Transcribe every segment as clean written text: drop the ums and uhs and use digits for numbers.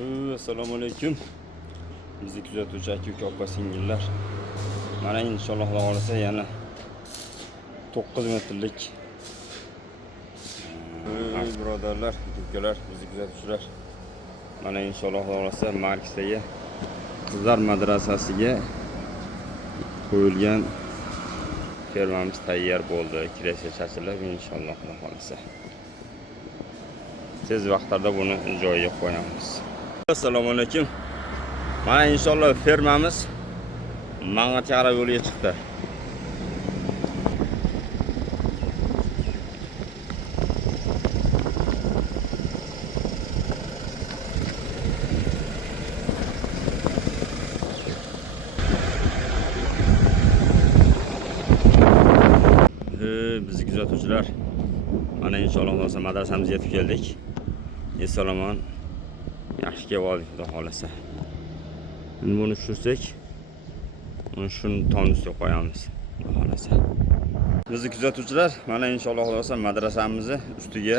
Assalomu alaykum. Bizni kuzatuvchi aka opa singillar. Mana inshaalloh Xudo xolasa yana 9 metrlik birodarlar, ukalar, bizni kuzatuvchilar. Mana inshaalloh Xudo xolasa Marksdagi Qizlar madrasasiga qo'yilgan fermamiz tayyor bo'ldi. Kirasi chachilib inshaalloh Xudo xolasa. Tez vaqtlarda buni joyiga qo'yamiz. Assalomu alaykum. Mana inshaalloh fermamiz Mang'atga qarab yo'lga chiqdi. Biz kuzatuvchilar. Mana inshaalloh madrasamizga yetib keldik. Assalomu yaxshi keldik Xudo xolasa. Endi buni tushirsak, shuni tomni ustiga qo'yamiz Xudo xolasa. Bizni kuzatuvchilar, mana inshaalloh Xudo xolasa madrasamizni ustiga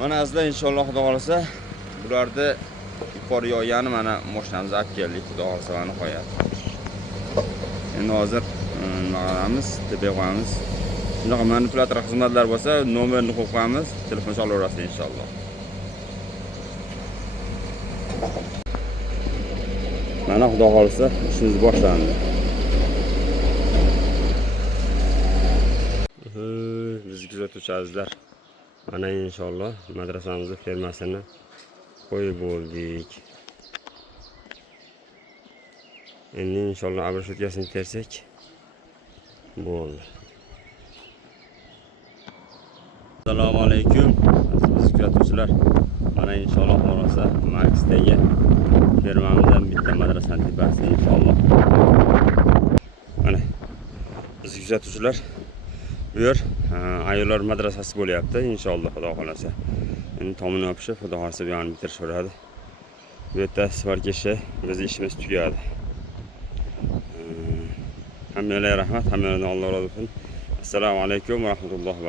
mana azizlar inshaalloh Xudo xolasa bularni yuqori yo'yani mana mashinamizni olib keldik Xudo xolasa mana qo'yadi. Endi hozir naqamiz, tepa qo'yamiz. Shunaqa manipulyator xizmatlar bo'lsa, nomerni qo'yib qo'yamiz, telefon chalaverasiz inshaalloh. Mana Xudo xolasa ishimiz boshlandi. Biz kuzatuvchi azizlar. Mana inshaalloh madrasamizning fermasini qo'yib bo'ldik. Endi inshaalloh abrshotkasini tersak bo'ldi. Assalomu alaykum. Aziz kuzatuvchilar. Mana inshaalloh bo'lsa Marksdagi fermamizdan bitta madrasani tepasi inshaalloh. Mana biz kuzatuvchilar bu yer ayollar madrasasi bo'lyapti inshaalloh Xudo xolasa. Endi tomini yopishib Xudo xolasa bu yerni bitirish. Bu yerda svarkeshi biz ishimiz tugadi. Hammalarga rahmat, hammalardan Alloh rozi bo'lsin. Assalomu alaykum va rahmatullohi va